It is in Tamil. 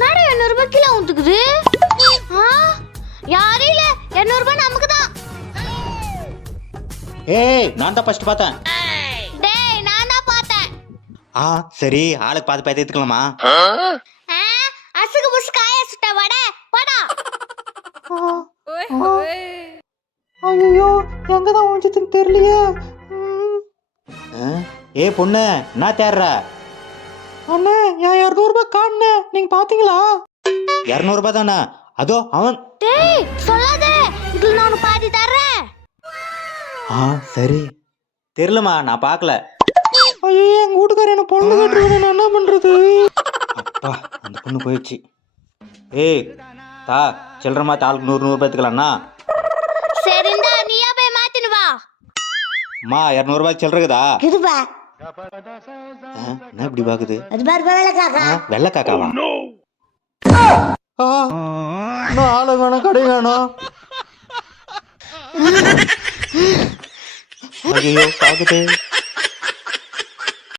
மேடம் எண்ணூறு ரூபாய் கிலோ வந்துக்குது ஆ? யாரும் இல்ல எண்ணூறு ரூபாய் நமக்கு தான் ஏய் நான் தான் ஃபர்ஸ்ட் பார்த்தேன். டேய் நான் தான் பார்த்தேன். ஆ சரி ஆளுக்கு பார்த்து பார்த்து எடுத்துக்கலாமா? அசுக்கு புசு காய சுட்ட வட படா ஐயோ எங்க தான் ஒழிச்சதுன்னு தெரியலையே. ஏ பொண்ணு என்ன தேடுற அண்ணே என் இரநூறுபா காணுண்ணே. நீங்க பாத்தீங்களா? இரநூறுபா தானே அதோ அவன் டேய் சொல்லாத. இதுல நான் பாதி தர்றேன். ஆ சரி. தெரியலம்மா நான் பார்க்கல ஐயோ எங்க வீட்டுக்கார என்ன பொண்ணு கட்டுறது நான் என்ன பண்றது? அப்பா அந்த பொண்ணு போயிடுச்சு. ஏய் தா சில்லறமா தாளுக்கு நூறு நூறு எடுத்துக்கலாம்ண்ணா சரிண்டா நீயா போய் மாத்தினு வா. அம்மா இரநூறுபா சில்லறகுதா இதுப்பா என்ன இப்படி பாக்குது. அது பாரு வேலை காக்கா ஆ, வெள்ளை காக்காவா நான் ஆளை வேணும் கடை வேணும் ஐயோ பாக்குது.